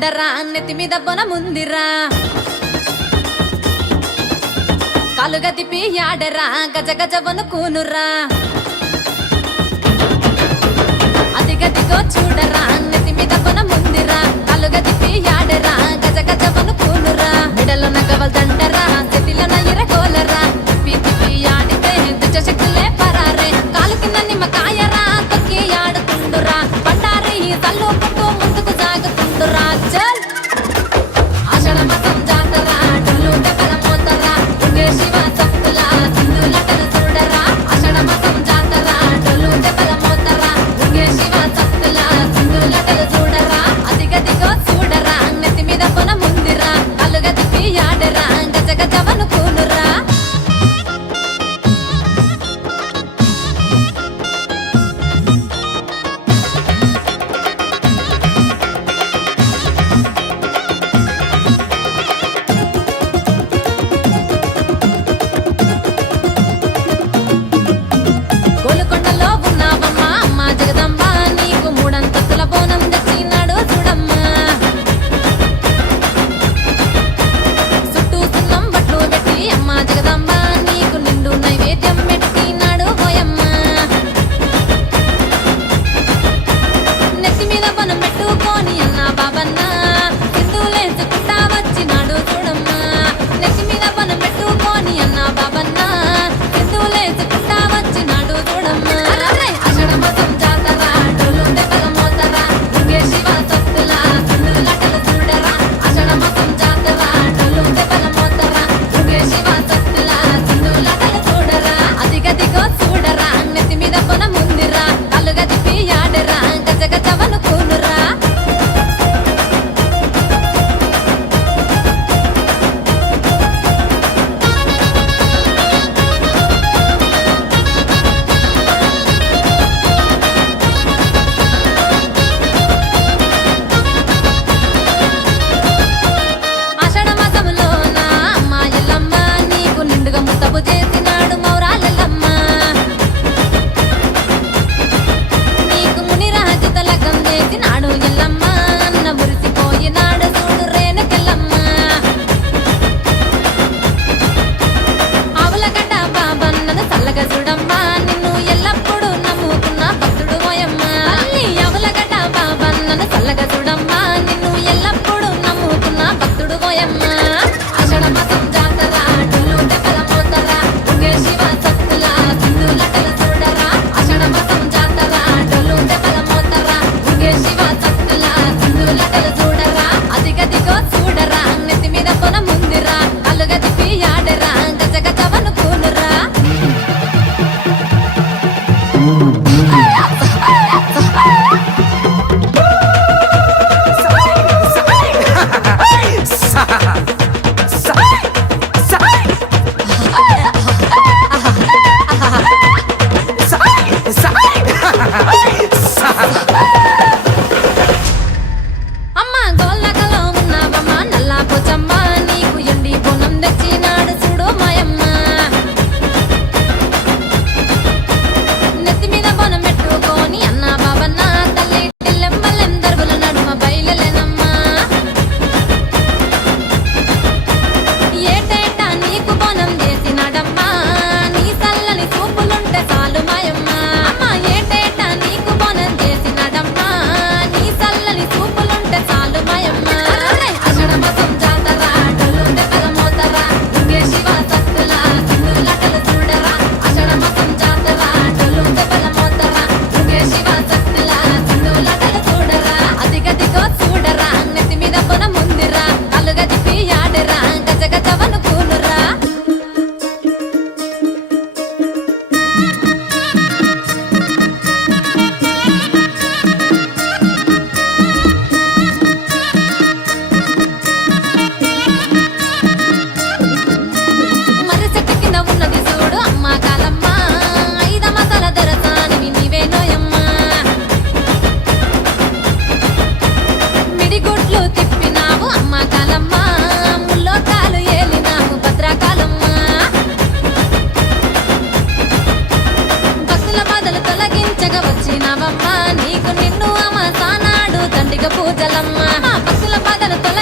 చూడరా నెత్తి మీద బొనముందిరా కాలుగా తిప్పి ఆడరా గజ గజ వనుకూనురా అదిగదిగో చూడరా నెత్తి మీద బొనముందిరా కాలుగా తిప్పి ఆడరా గజ గజ వనుకూనురా మెడలో నగవల్ దండరా చేతిలో ఇరగోలరా తిప్పి తిప్పి ఆడితే దుష్టశక్తులే పరారే కాలు కింద నిమ్మకాయరా తొక్కి ఆడుతుండురా బండారి తల్లుకుంటూ ముందుకు సాగుతుండురా చల్ ఆషాఢ మాసం జాతర డొల్లు దెబ్బల మోతరా దుర్గే శివ సత్తుల సింధులటను చూడరా ఆషాఢ మాసం జాతర డొల్లు దెబ్బల మోతరా దుర్గే శివ సత్తుల సింధులటను చూడరా అదిగదిగో చూడరా నెత్తి మీద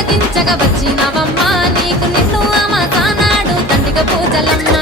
ఊరేగించగా వచ్చినవమ్మా నీకు నిన్ను అమ్మ తానాడు దండిగ పూజలమ్మ